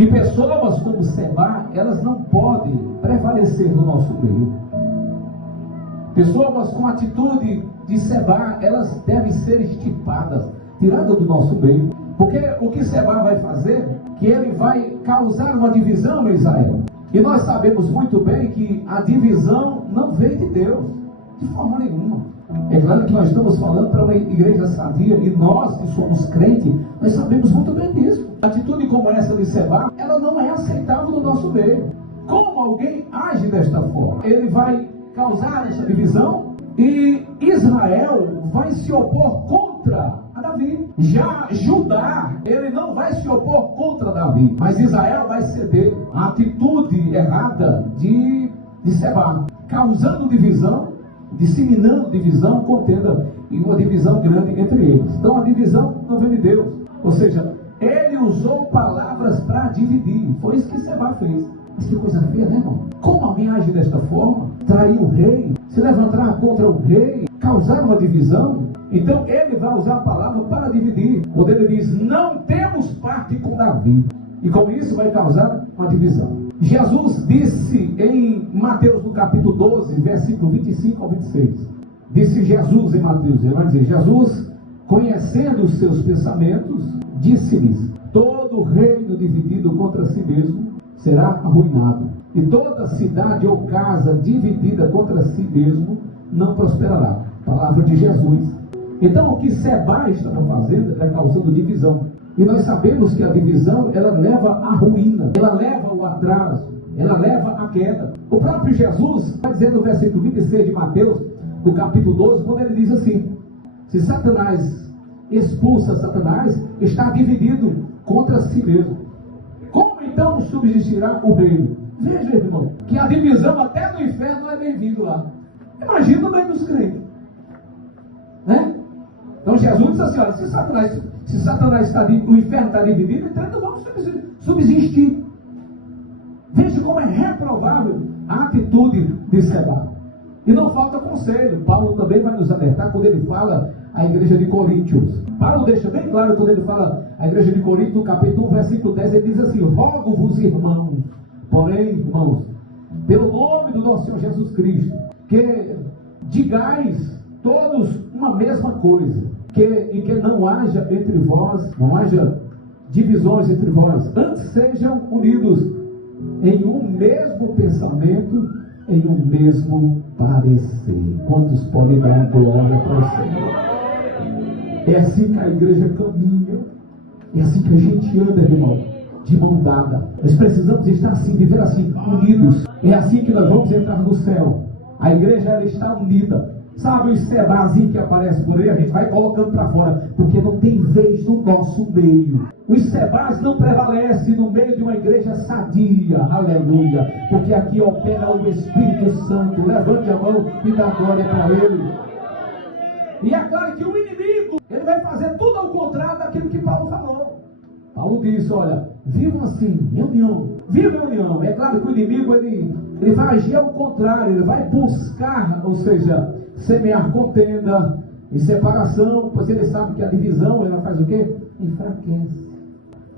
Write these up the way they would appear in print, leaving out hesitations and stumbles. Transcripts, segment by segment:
que pessoas como Seba, elas não podem prevalecer no nosso meio. Pessoas com atitude de Seba, elas devem ser extirpadas, tiradas do nosso meio. Porque o que Seba vai fazer, que ele vai causar uma divisão em Israel. E nós sabemos muito bem que a divisão não vem de Deus, de forma nenhuma. É claro que nós estamos falando para uma igreja sadia, e nós que somos crentes, nós sabemos muito bem disso. Atitude como essa de Seba, ela não é aceitável no nosso meio. Como alguém age desta forma? Ele vai causar essa divisão, e Israel vai se opor contra a Davi. Já Judá, ele não vai se opor contra Davi, mas Israel vai ceder à atitude errada de Seba, causando divisão, disseminando divisão, contenda e uma divisão grande entre eles. Então a divisão não vem de Deus, ou seja, ele usou palavras para dividir. Foi isso que Seba fez. Mas que coisa feia, né, irmão? Como alguém age desta forma? Trair o rei, se levantar contra o rei, causar uma divisão. Então ele vai usar a palavra para dividir. Quando ele diz, não temos parte com Davi, e com isso vai causar uma divisão. Jesus disse em Mateus no capítulo 12, versículo 25 ao 26. Disse Jesus em Mateus, ele vai dizer, Jesus, conhecendo os seus pensamentos, disse-lhes, todo reino dividido contra si mesmo será arruinado, e toda cidade ou casa dividida contra si mesmo não prosperará. Palavra de Jesus. Então o que Seba estava fazendo é causando divisão. E nós sabemos que a divisão, ela leva à ruína, ela leva ao atraso, ela leva à queda. O próprio Jesus vai dizer no versículo 26 de Mateus, do capítulo 12, quando ele diz assim, se Satanás expulsa Satanás, está dividido contra si mesmo. Como então subsistirá o reino? Veja, irmão, que a divisão até no inferno não é bem-vindo lá. Imagina o meio dos crentes, né? Então Jesus disse assim, olha, se Satanás está o inferno está dividido, então não vamos subsistir. Veja como é reprovável a atitude de Seba. E não falta conselho. Paulo também vai nos alertar quando ele fala à igreja de Coríntios. Paulo deixa bem claro quando ele fala à igreja de Coríntios, no capítulo 1, versículo 10, ele diz assim, rogo-vos, irmãos, porém, irmãos, pelo nome do nosso Senhor Jesus Cristo, que digais todos uma mesma coisa, e que não haja entre vós, não haja divisões entre vós, antes sejam unidos em um mesmo pensamento, em um mesmo parecer. Quantos podem dar glória para o Senhor? É assim que a igreja caminha, é assim que a gente anda, irmão, de mão dada. Nós precisamos estar assim, viver assim, unidos. É assim que nós vamos entrar no céu. A igreja, ela está unida. Sabe o Sebazinho que aparece por aí? A gente vai colocando para fora, porque não tem vez no nosso meio. Os Sebas não prevalecem no meio de uma igreja sadia, aleluia, porque aqui opera o Espírito Santo. Levante a mão e dá glória para ele. E é claro que o inimigo, ele vai fazer tudo ao contrário daquilo que Paulo falou. Paulo disse, olha, vivam assim, em união. Viva em união. É claro que o inimigo, ele vai agir ao contrário, ele vai buscar, ou seja, semear contenda e separação, pois ele sabe que a divisão, ela faz o quê? Enfraquece.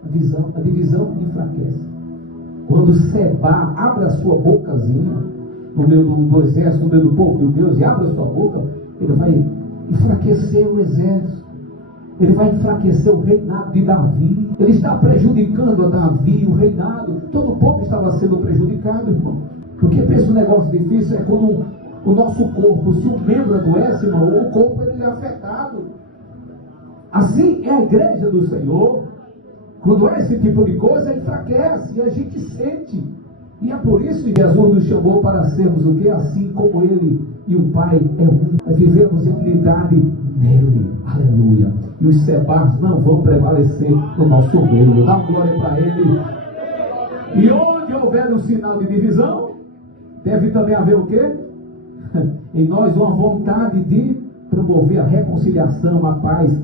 A divisão enfraquece. Quando Seba abre a sua bocazinha, no meio do exército, no meio do povo de Deus, e abre a sua boca, ele vai enfraquecer o exército. Ele vai enfraquecer o reinado de Davi. Ele está prejudicando a Davi, o reinado. Todo o povo estava sendo prejudicado, irmão. Porque pensa um negócio difícil, é quando o nosso corpo, se um membro adoece, irmão, o corpo ele é afetado. Assim é a igreja do Senhor. Quando é esse tipo de coisa, enfraquece e a gente sente. E é por isso que Jesus nos chamou para sermos o que? Assim como Ele e o Pai é um. Vivemos em unidade nele. Aleluia. E os Sebas não vão prevalecer no nosso meio. Dá glória para Ele. E onde houver um sinal de divisão, deve também haver o quê? Em nós uma vontade de promover a reconciliação, a paz